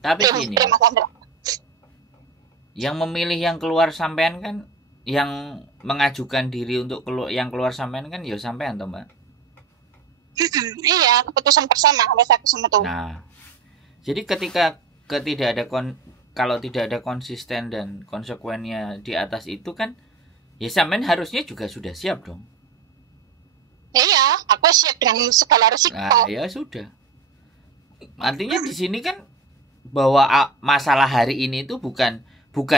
Tapi gini, Mas Andro. yang memilih yang keluar sampean kan, yang mengajukan diri untuk yang keluar sampean kan ya sampean toh Mbak. Iya, keputusan bersama oleh aku sama tuh. Nah, jadi ketika kalau tidak ada konsisten dan konsekuennya di atas itu kan, ya sampean harusnya juga sudah siap dong. Iya, aku siap dengan segala risiko. Nah, ya sudah. Artinya di sini kan bahwa masalah hari ini itu bukan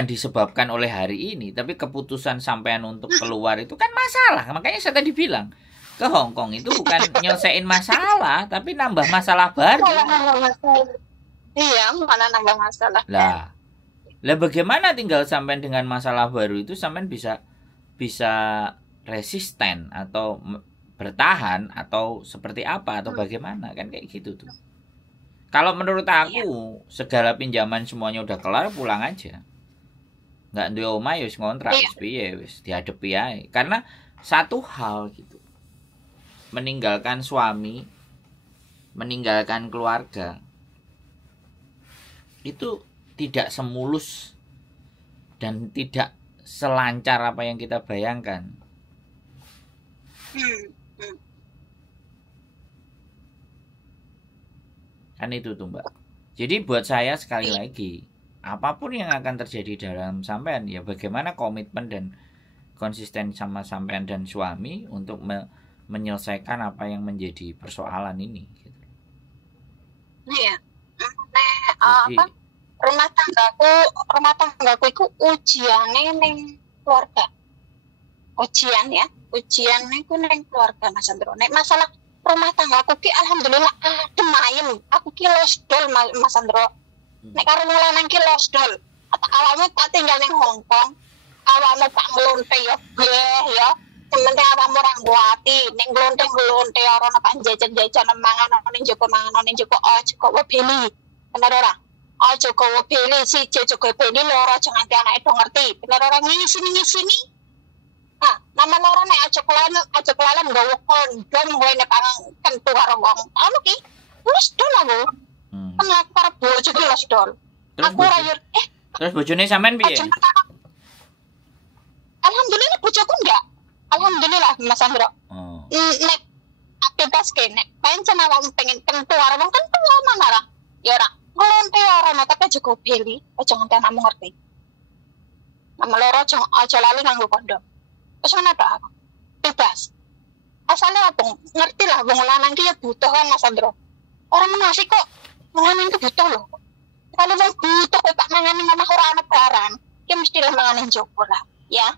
disebabkan oleh hari ini, tapi keputusan sampean untuk keluar itu kan masalah. Makanya saya tadi bilang ke Hong Kong itu bukan nyelesain masalah, tapi nambah masalah baru. Iya, malah nambah masalah. Lah bagaimana tinggal sampean dengan masalah baru itu sampean bisa resisten atau bertahan atau seperti apa atau bagaimana kan kayak gitu tuh. Kalau menurut aku segala pinjaman semuanya udah kelar, pulang aja. Nggak duwe omah ya wis ngontrak wis piye wis dihadapi ae. Karena satu hal gitu. Meninggalkan suami, meninggalkan keluarga. Itu tidak semulus dan tidak selancar apa yang kita bayangkan. Kan itu tuh Mbak. Jadi buat saya sekali lagi, apapun yang akan terjadi dalam sampean, ya bagaimana komitmen dan konsisten sama sampean dan suami untuk menyelesaikan apa yang menjadi persoalan ini gitu. Iya. Apa? Rumah tanggaku itu ujiannya ning keluarga. Ujian itu ning keluarga Mas Andro. Nek masalah rumah tanggaku ki alhamdulillah adem ayem. Aku ki losdol Mas Andro. Nek karo lanang ki losdol. Awalnya tak tinggal ning Hong Kong. Awalnya tak ngelonte ya ya. Sementing awakmu ora nguati, ning ngelonte ora apa jajan-jajan mangan ning joko aja kok beli. Bener ora? Aja kok beli siji aja kok beli loro aja nganti anake do ngerti. Bener ora ngisi-ngisi. Nah, nama loro nek aja kelalen nggawa kondom ngene kentu karo wong. Anu ki wis dol aku. Kan aku karo bojo ki wis dol. Aku ora terus bojone sampean piye? Alhamdulillah bojoku enggak. Alhamdulillah Mas Andro. Nek bebas kene, pancen awakmu pengen kentu karo wong kentu mana lah. Ya ora. Ngelonte ora tapi aja go beli, aja nganti anakmu ngerti. Nama loro aja lali nganggo kondom. Terus ana tok aku. Bebas. Asale apa? Ngerti lah wong lanang ki ya butuh kan Mas Andro. Orang menasih kok wong lanang itu butuh loh. Kalau wong butuh kok tak mangan ning omah ora ana barang, ki mesti lah mangan ning jopo lah, ya.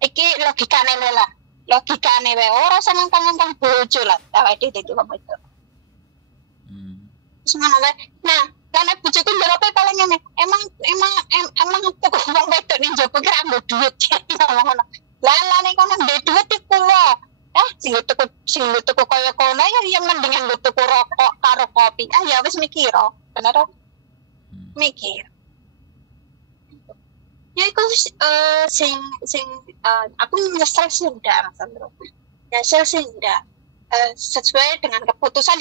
Iki logikane lah. Logikane wae ora seneng tangan bojo lah. Awake dhewe kok itu. Ngono wae. Nah, karena bojoku njaluk paling ngene. Emang tuku wong wedok ning jopo ki ra nggo duit. Ngono. Lah nek kono ndek duit iku wae. Sing tuku kaya kono ya mendingan tuku rokok karo kopi. Ya wis mikir, bener ora? Mikir. Ya aku aku nyesel sih enggak Mas Andro. Nyesel sih enggak. Sesuai dengan keputusan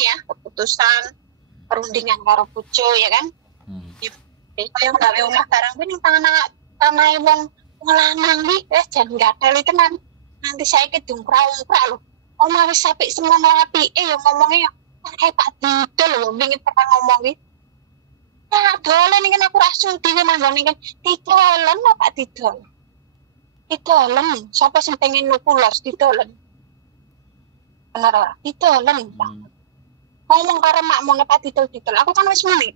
perundingan karo bojo ya kan. Kaya gawe omah barang kuwi ning tanah wong lanang iki jan gatel tenan. Nanti saiki dungkrak lho. Omah wis apik semono apike ya ngomongnya kayak Pak Didol lho wingi pernah ngomong iki. Nah, dolen iki aku ra sudi manggon iki. Didolen Pak Didol. Didolen, sapa sing pengen nuku los didolen. Bener ora? Didolen. Ngomong karo makmu nek Pak Didol. Aku kan wis muni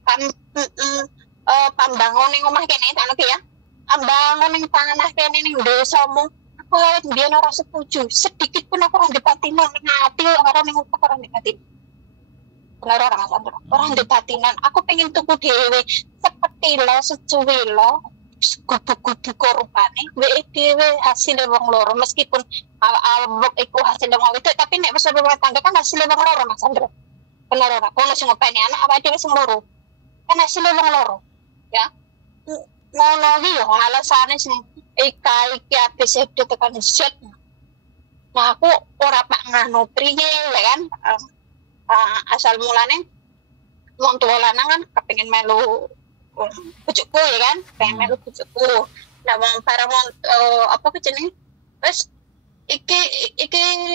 pambangun ning omah kene anu ki ya. Pambangun ning tanah kene ning desamu. Aku awet mbiyen ora setuju. Sedikit pun aku ora dipatinan ning ati ora ning utek ora dipati. Bener ora Mas Andro? Ora dipatinan. Aku pengen tuku dhewe seperti lo secuwi lo. Kupu-kupu rupane dhewe hasilnya wong loro meskipun albuk iku hasilnya wong wedok tapi nek wis rumah tangga kan hasilnya wong loro Mas Andro. Bener ora? Kono sing ngopeni anak apa dhewe sing loro. Kan hasilnya wong loro. Ya. Ngono iki yo alasane sing iki ABCD tekan Z. Nah aku ora pak ngano priye ya kan. Asal mulane wong tuwa lanang kan kepengin melu Pucukku ya kan, pengen melu pucukku. Nah, wong bareng apa ku jenenge? Wis iki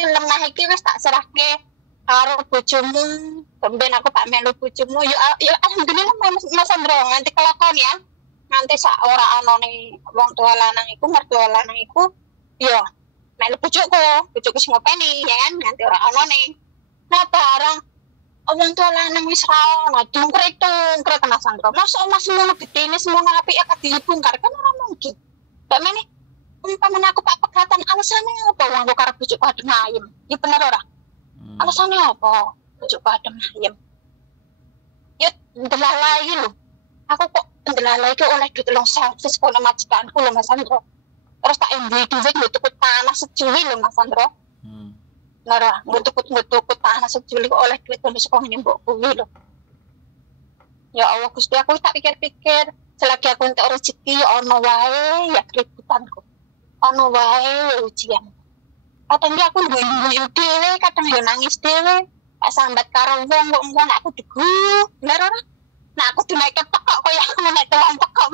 lemah iki wis tak serahke karo bojomu. Ben aku tak melu bojomu. Ya alhamdulillah Mas Andro nganti kelakon ya. Nganti sak ora ana ning wong tua lanang iku, mertua lanang iku ya melu bojoku sing ngopeni ya kan, nganti ora ana ning. Nah, barang wong tua lanang wis ra ono dungkrek Mas Andro. Masa Mas ngono gedene semono apike dibongkar kan ora mungkin. Mbak Meni, umpamane aku pak pegatan alasane apa wong karo bojoku adem ayem. Ya bener ora? Alasane apa? Bojoku adem ayem. Ya ndelalai lho. Aku kok ndelalai iki oleh duit 3.000 kono majikanku lho Mas Andro. Terus tak embi duit nggo tuku tanah sejuli lho Mas Andro. Nara, ngutuk tanah sejuli oleh duit kono saka ngene mbokku lho. Ya Allah Gusti, aku tak pikir-pikir selagi aku entuk rezeki ono wae ya keributanku. Ono wae ujian. Kadang aku nduwe dhewe, kadang yo nangis dhewe. Tak sambat karo wong aku degu. Bener ora? Nah aku dinaike pekok koyo aku nek doang pekok.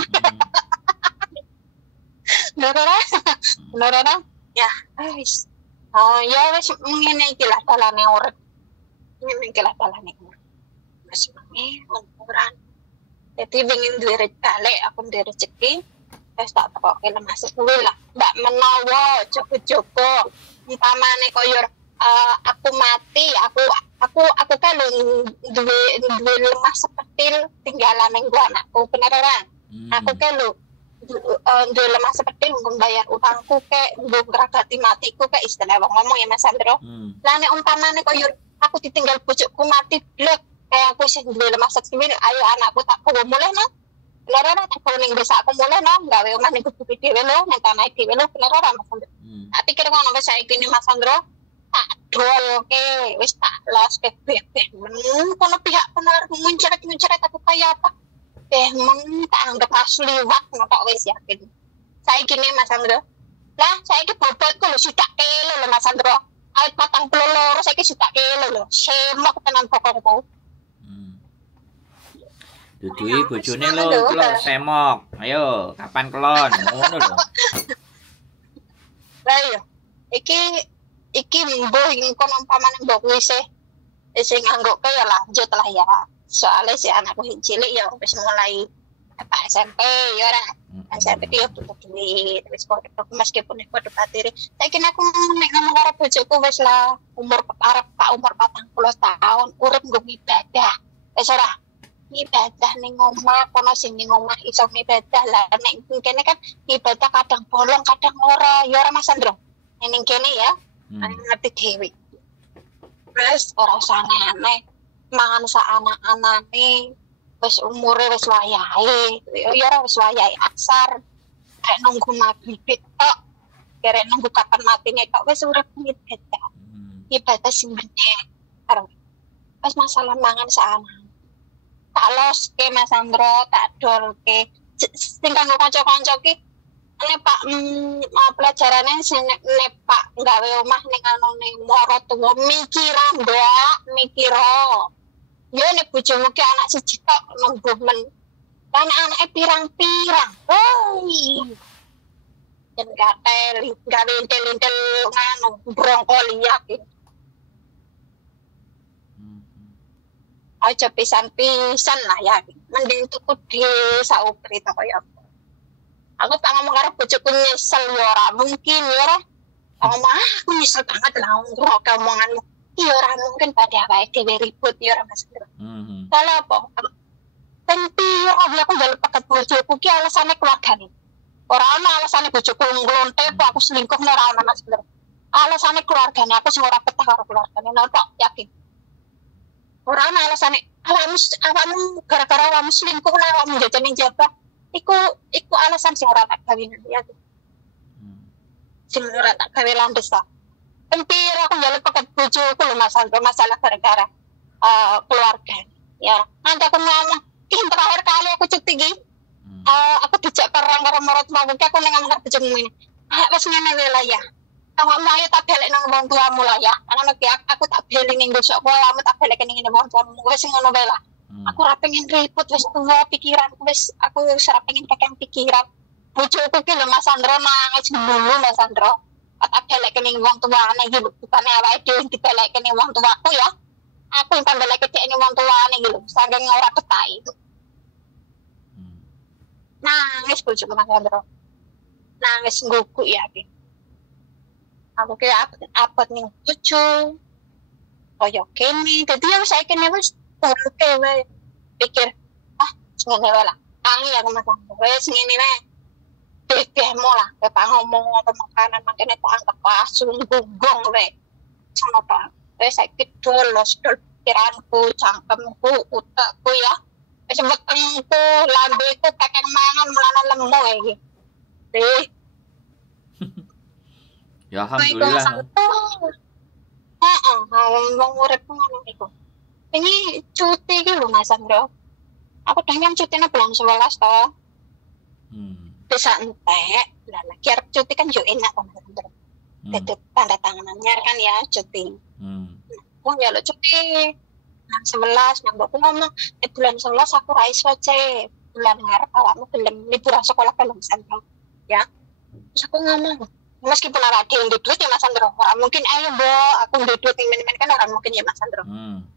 Bener ora? Bener ora? Ya, wis. Oh ya wis ngene iki lah dalane urip. Ngene iki lah dalane urip. Wis umuran. Jadi pengen duwe rezeki, aku duwe rezeki. Wis tak tekoke lemah sepuluh lah. Mbak menawa coba-coba umpamane koyo aku mati, aku kan duwe lemah sepetil tinggalan ning anakku bener ora? Aku kan duwe lemah sepetil membayar utangku kek nggo ngragati matiku kek istilah wong ngomong ya Mas Andro. Lah nek umpamane koyo aku ditinggal bojoku mati blek kayak aku sing duwe lemah sepetil ayo anakku tak kowe mulih no. Bener ora tak kowe ning desa aku mulih no gawe omah ning kudu dhewe lho ning tanah dhewe lho bener ora Mas Andro. Tak pikir ngono wis saiki ni Mas Andro tak dolke wis tak los ke bebeh kono pihak penarik muncrat aku kaya apa tak anggap asli liwat kok wis yakin saiki ni Mas Andro lah saiki bobotku lho sidak kilo lho Mas Andro ayat 42 saiki sidak kilo lho semok tenan pokokku Dudui bojone lho semok ayo kapan kelon ngono lho lah iya iki mbuh kono umpamane mbok wis sing nganggoke ya lanjut lah ya. Soalnya si anakku cilik ya wis mulai apa SMP ya ora. SMP ya butuh duit wis kok meskipun iku kudu patiri. Saiki aku nek ngomong karo bojoku wis lah umur arep pak umur 40 tahun urip nggo ibadah. Wis ora ibadah ning omah kono sing ning omah iso ibadah lah nek kene kan ibadah kadang bolong kadang ora ya ora Mas Andro. Ning kene ya ngerti dhewe. Wis ora usah aneh mangan sak anak-anake wis umure wis wayahe. Ya ora wis wayahe asar. Kayak nunggu maghrib tok. Kere nunggu kapan matine tok wis urip ibadah. Ibadah sing bener. Karo wis masalah mangan sak anak. Tak loske Mas Andro, tak dolke. Sing kanggo kanca-kanca ki nek Pak pelajarane sing nek Pak gawe omah ning anone moro tuwa mikira. Yo nek bojomu ki anak siji tok nembuh men. Kan anake pirang-pirang. Yen gatel, gawe intel-intel nganu brongkoli iki. Aja pisan-pisan lah ya. Mending tuku desa upri to kaya aku tak ngomong karo bojoku nyesel ya ora mungkin ya ora. Ngomong aku nyesel banget lah ngrok omonganmu. Ya ora mungkin pada awake dhewe ribut ya ora Mas. Kalau apa? Tempiro aku njaluk paket bojoku ki alasane keluargane. Ora ana alasane bojoku nglonte kok aku selingkuh ora ana Mas. Alasane keluargane aku sing ora betah karo keluargane tok yakin. Ora ana alasane awakmu gara-gara awakmu selingkuh lah awakmu jajane jabah. Iku alasan sing ora tak gawe nanti ya. Sing ora tak gawe landes ta. Tempir aku njaluk paket bojoku lho masalah gara-gara keluarga. Ya, nanti aku ngomong, "Iki terakhir kali aku cuti iki. Aku dijak perang karo marot mau aku ning ngomong karo bojoku ngene. Wis ngene wae lah ya. Awakmu ayo tak balik nang wong tuamu lah ya. Ana nek aku tak beli ning besok kowe awakmu tak balik ning wong tuamu. Wis ngono wae lah. Aku ora pengen ribut wis tuwa pikiran wis aku wis ora pengen kakek pikiran. Bojoku ki lho Mas Sandro nangis dulu Mas Sandro. Tak balekke ning wong tuane iki lho, bukane awake dhewe dibalekke ning wong tuaku ya. Aku yang balekke dhek ning wong tuane iki lho, saking ora betah. Nangis bojoku Mas Sandro. Nangis nggugu ya iki. Aku ki abot ning bojo. Kaya kene, dadi ya saiki wis oke wae. Pikir, ngene wae lah. Tangi aku Mas Sandro. Wis ngene wae. Demo lah, kita ngomong makanan makanya tak angkat langsung gunggong wae. Sama Pak. Saya dolos pikiranku, cangkemku, utekku ya. Wis wetengku, lambeku kakek mangan melana lemu iki. Ya alhamdulillah. Wong urip ngono iku. Ini cuti iki lho Mas Sandro. Aku pengen cutinya bulan 11 toh. Bisa entek, lah lagi arep cuti kan yo enak kan Sandro. Jadi tanda tangan anyar kan ya cuti. Wong ya lo cuti. Bulan 11 nambahku ngomong, bulan 11 aku ra iso ce. Bulan ngarep awakmu gelem liburan sekolah belum Sandro. Ya. Terus aku ngomong, meskipun ora ada yang duit ya Mas Sandro, ora mungkin ayo Mbok, aku duit men-men kan ora mungkin ya Mas Sandro.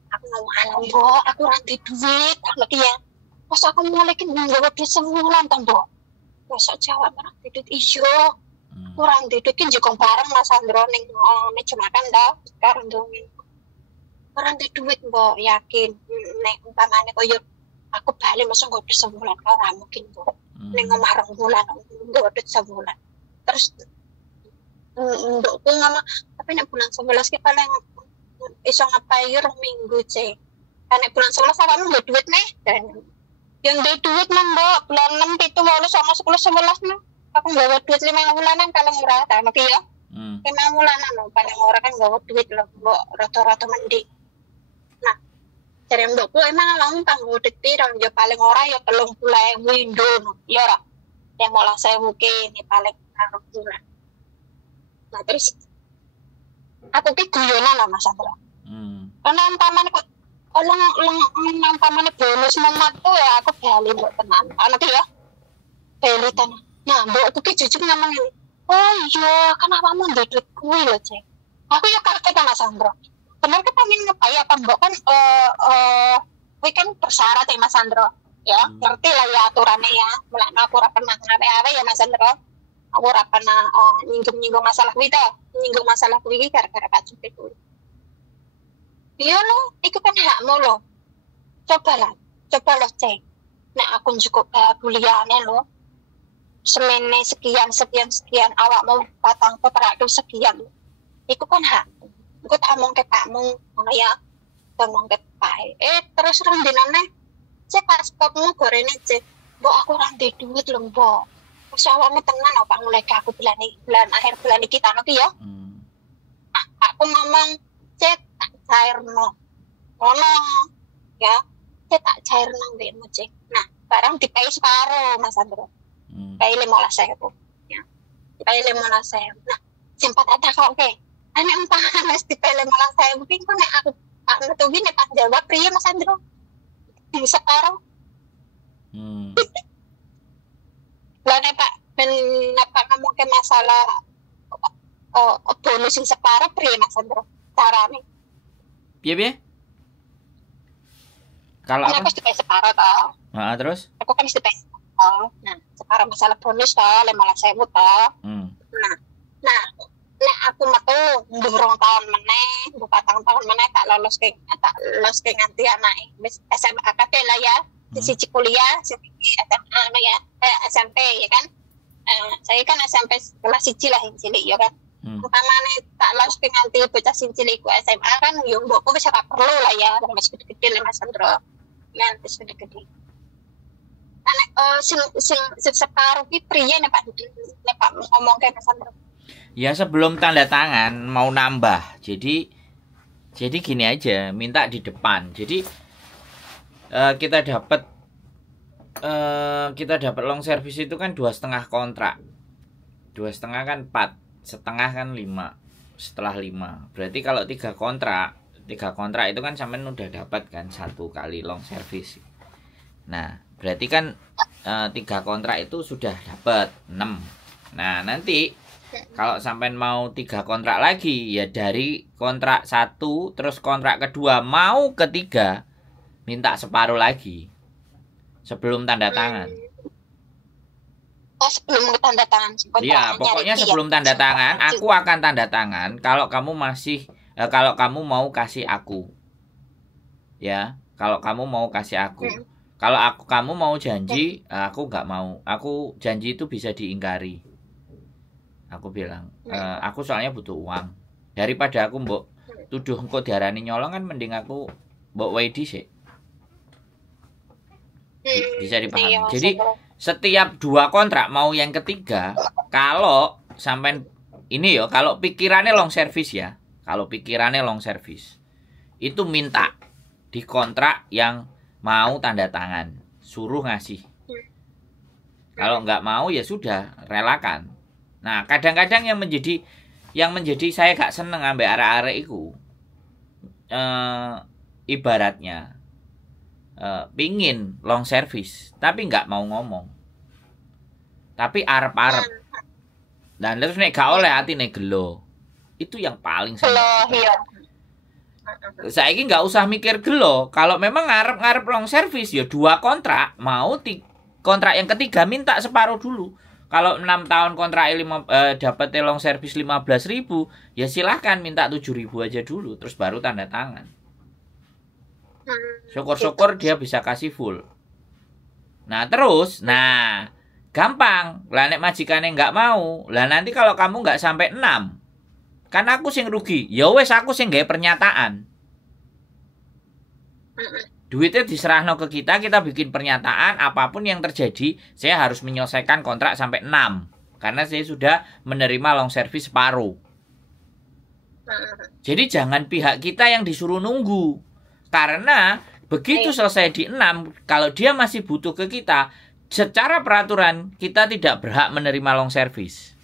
Aku ngomong, "Alah Mbok, aku ora duit." Aku ya. Pas aku mulai ki nggawe duit sebulan to Mbok. Masa jawab orang duduk ijo, orang duduk kan juga bareng Mas Sandro ning meja makan dah sekarang dong. Orang duit Mbok yakin nek umpamane koyo aku balik masa nggo sebulan ora mungkin Mbok. Ning omah rong bulan nggo sebulan. Terus Mbokku ngomong tapi nek bulan 11 ki paling iso ngapain rong minggu ce. Nek bulan 11 awakmu nggo duit nih dan yang dari duit Mbok bulan 6 itu walau sama 10 11 nih aku nggak buat duit 5 bulanan paling murah tak mati ya 5 bulanan loh paling murah kan nggak buat duit loh Mbok rata-rata mending. Nah dari Mbokku emang langsung tangguh duit pirang ya paling murah ya 30.000 window ya ora yang malah saya mungkin ini paling taruh bulan. Nah terus aku ki guyonan lah Mas Sandro. Karena umpamane kok nampamane bonus momat tuh ya aku bali Mbok tenan. Anak ya. Bali tenan. Nah, Mbokku ki jujur ngomong ini. Oh iya, kan awakmu ndek duit kuwi lho, Cek. Aku ya kaget Mas Sandro. Bener kan pengen ngepai apa Mbok kan kuwi kan bersyarat ya Mas Sandro. Ya, ngerti lah ya aturannya ya. Mulane aku ora pernah ngawe-awe ya Mas Sandro. Aku ora pernah nyinggung masalah kuwi to. Nyinggung masalah kuwi gara-gara Pak Cuti kuwi. Iya lo, itu kan hakmu lo. Coba lo cek. Nah aku cukup kuliahnya lo. Semene sekian, awakmu patang kontrak itu sekian. Itu kan hak. Aku tak omong ke pakmu, ya. Tak omong ke pak. Terus rondinane, cek pasportmu gorene cek. Mbok aku randi duit lo Mbok. Terus awakmu tenan apa mulai ke aku bulan akhir bulan ini kita nanti ya. Aku ngomong cek tak cairno ngono ya tak cairno mbekmu cek. Nah barang dipai separuh Mas Sandro pai 15.000 ya dipai 15.000. Nah sempat ada kok oke ane umpama wis dipai 15.000 mungkin kok nek aku Pak metuwi nek pas jawab priye Mas Sandro di separuh lah nek Pak ben apa ngomong ke masalah bonus sing separuh priye Mas Sandro carane piye? Kalau aku dipakai separuh toh. Terus? Aku kan dipakai separuh. Nah, separuh masalah bonus toh, 15.000 toh. Nah, aku metu ndurung tahun meneh, 4 tahun meneh tak lolos ke nganti anake. Wis SMA kabeh lah ya. Siji kuliah, siji SMA ya. SMP ya kan. Saya kan SMP kelas 1 lah yang cilik ya kan. Umpamane tak los nganti bocah sing cilik ku SMA kan yo mbokku wis ora perlu lah ya wis gede-gede le Mas Sandro. Nganti gede-gede. Sing separuh ki priye nek Pak ngomong ke Mas Sandro. Ya sebelum tanda tangan mau nambah. Jadi gini aja, minta di depan. Jadi kita dapat long service itu kan 2,5 kontrak. 2,5 kan 4, setengah kan 5. Setelah 5. Berarti kalau 3 kontrak 3 kontrak itu kan sampean udah dapat kan 1 kali long service. Nah, berarti kan 3 kontrak itu sudah dapat 6. Nah, nanti kalau sampean mau 3 kontrak lagi, ya dari kontrak 1 terus kontrak kedua mau ketiga minta separuh lagi sebelum tanda tangan. Oh, sebelum tanda tangan. Iya, pokoknya sebelum tanda tangan, aku akan tanda tangan kalau kamu kalau kamu mau kasih aku. Ya, kalau kamu mau kasih aku. Kalau kamu mau janji, aku nggak mau. Aku janji itu bisa diingkari. Aku bilang, aku soalnya butuh uang. Daripada aku mbok tuduh engko diarani nyolong kan mending aku mbok wae dhisik. Bisa dipahami. Jadi setiap 2 kontrak mau yang ketiga, kalau sampai ini yo, kalau pikirannya long service ya, kalau pikirannya long service itu minta di kontrak yang mau tanda tangan, suruh ngasih. Kalau nggak mau ya sudah, relakan. Nah, kadang-kadang yang menjadi saya gak seneng ambek arek-arek iku, ibaratnya pingin long service tapi nggak mau ngomong, tapi arep-arep, dan terus nek gak oleh hati nek gelo, itu yang paling saya ini nggak usah mikir gelo. Kalau memang ngarep-ngarep long service ya 2 kontrak mau kontrak yang ketiga minta separuh dulu. Kalau 6 tahun kontrak dapat long service 15.000, ya silahkan minta 7.000 aja dulu terus baru tanda tangan. Syukur-syukur dia bisa kasih full. Nah terus, gampang. Lah nek majikane nggak mau, lah nanti kalau kamu nggak sampai 6, kan aku sing rugi. Ya wes aku sing gawe pernyataan. Duitnya diserahno ke kita bikin pernyataan, apapun yang terjadi, saya harus menyelesaikan kontrak sampai 6. Karena saya sudah menerima long service separuh. Jadi jangan pihak kita yang disuruh nunggu. Karena begitu selesai di 6, kalau dia masih butuh ke kita, secara peraturan kita tidak berhak menerima long service.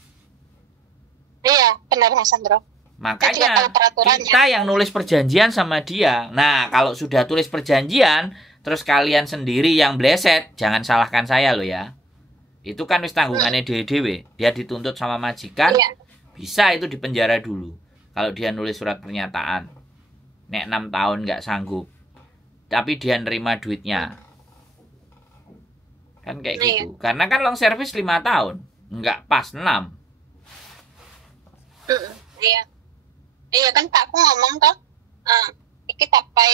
Iya, benar Mas Sandro. Makanya kita yang nulis perjanjian sama dia. Nah, kalau sudah tulis perjanjian, terus kalian sendiri yang bleset, jangan salahkan saya loh ya. Itu kan wis tanggungannya dewe-dewe. Dia dituntut sama majikan, bisa itu dipenjara dulu. Kalau dia nulis surat pernyataan. Nek 6 tahun nggak sanggup, tapi dia nerima duitnya, kan kayak gitu. Karena kan long service 5 tahun, nggak pas 6. Iya kan Pak, aku ngomong toh, kita tapai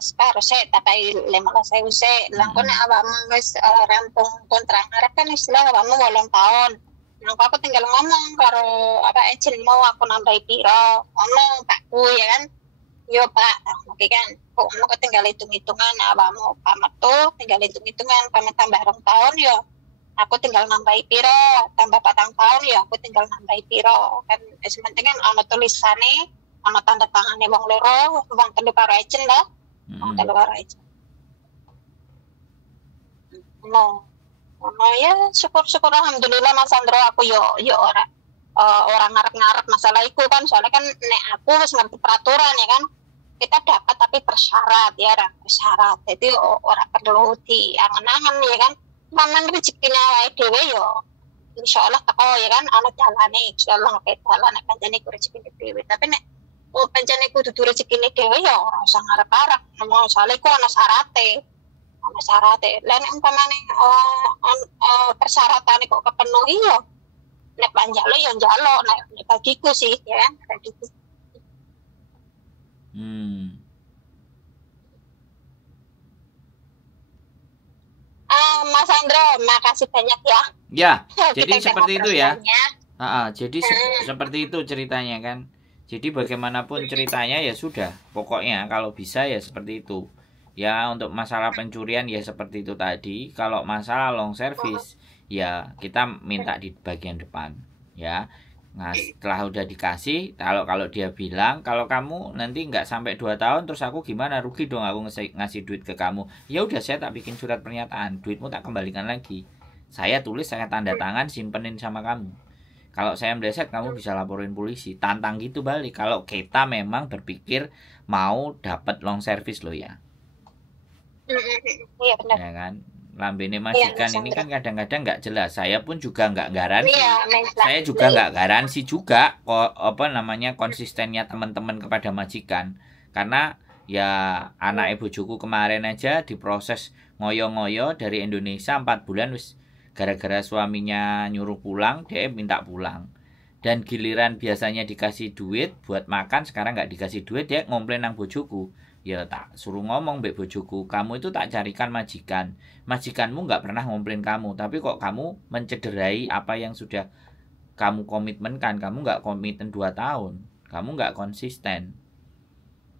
separuh saya tapai 15.000 saya, langkon awakmu wis rampung kontrak ngarep kan istilah awakmu 8 tahun. Nah, aku tinggal ngomong karo agent mau aku nambahi piro, ngomong Pakku ya kan. Yo Pak, oke kan, kok mau tinggal hitung-hitungan, awakmu pamat tuh tinggal hitung-hitungan, pamat tambah 2 tahun yo, aku tinggal nambahi piro, tambah 4 tahun yo, aku tinggal nambahi piro, kan sementing kan ono tulisane, ono tanda tangane wong loro, wong telu karo agent lah, wong telu karo agent. No ya syukur-syukur alhamdulillah Mas Sandro, aku yo orang ngarep-ngarep masalah itu kan, soalnya kan nek aku wis ngerti peraturan ya kan, kita dapat tapi bersyarat ya, bersyarat. Jadi orang perlu diangen-angen ya kan. Maman rezekine awake dhewe yo insyaallah teko ya kan, ana jalane insyaallah nek dalan nek pancene ku rezekine dhewe. Tapi nek pancene ku dudu rezekine dhewe yo ora usah ngarep-arep. Soale ku ana syarate. Ana syarate. Lah nek umpamane persyaratan kok kepenuhi yo nek panjalo yo njalo, nek bagiku sih ya kan, bagiku. Mas Andro, makasih banyak ya. Ya, jadi seperti itu ya. Jadi seperti itu ceritanya kan. Jadi bagaimanapun ceritanya ya sudah, pokoknya kalau bisa ya seperti itu. Ya untuk masalah pencurian ya seperti itu tadi. Kalau masalah long service ya kita minta di bagian depan ya. Nah setelah udah dikasih, kalau dia bilang kalau kamu nanti nggak sampai 2 tahun terus aku gimana, rugi dong aku ngasih duit ke kamu. Ya udah saya tak bikin surat pernyataan, duitmu tak kembalikan lagi. Saya tulis, saya tanda tangan, simpenin sama kamu. Kalau saya meleset kamu bisa laporin polisi. Tantang gitu balik. Kalau kita memang berpikir mau dapat long service loh ya. Iya benar. Ya kan? Lambene majikan ini kan kadang-kadang nggak jelas. Saya pun juga nggak garansi. Saya juga nggak garansi juga kok konsistennya teman-teman kepada majikan. Karena ya anak bojoku kemarin aja diproses ngoyo-ngoyo dari Indonesia 4 bulan wis gara-gara suaminya nyuruh pulang, dia minta pulang. Dan giliran biasanya dikasih duit buat makan, sekarang nggak dikasih duit, dia ngomplain nang bojoku. Ya tak suruh ngomong mbek bojoku, kamu itu tak carikan majikan. Majikanmu nggak pernah ngomplain kamu, tapi kok kamu mencederai apa yang sudah kamu komitmenkan. Kamu nggak komitmen 2 tahun, kamu nggak konsisten.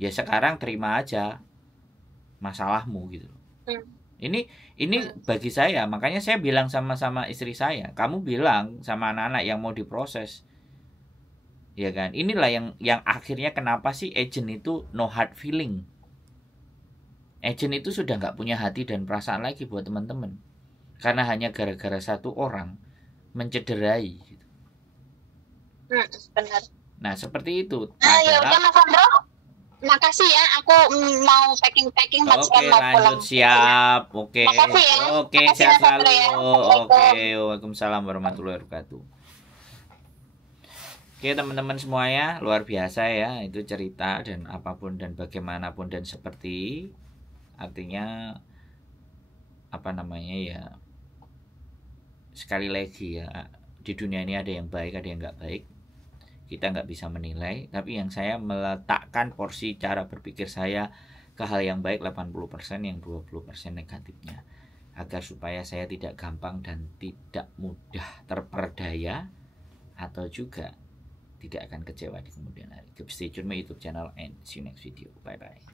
Ya sekarang terima aja masalahmu gitu. Ini bagi saya, makanya saya bilang sama istri saya, kamu bilang sama anak-anak yang mau diproses, ya kan? Inilah yang akhirnya kenapa sih agent itu no hard feeling. Agent itu sudah nggak punya hati dan perasaan lagi buat teman-teman, karena hanya gara-gara satu orang mencederai. Gitu. Benar. Nah seperti itu. Ya udah Mas Andro. Makasih ya, aku mau packing Oke, lanjut siap. Oke. Makasih ya. Oke, sehat selalu. Oke, waalaikumsalam warahmatullahi wabarakatuh. Oke, teman-teman semuanya, luar biasa ya itu cerita dan apapun dan bagaimanapun dan seperti artinya ya. Sekali lagi ya, di dunia ini ada yang baik, ada yang nggak baik. Kita nggak bisa menilai, tapi yang saya meletakkan porsi cara berpikir saya ke hal yang baik 80%, yang 20% negatifnya, agar supaya saya tidak gampang dan tidak mudah terperdaya atau juga tidak akan kecewa di kemudian hari. Keep stay tune my YouTube channel and see you next video. Bye bye.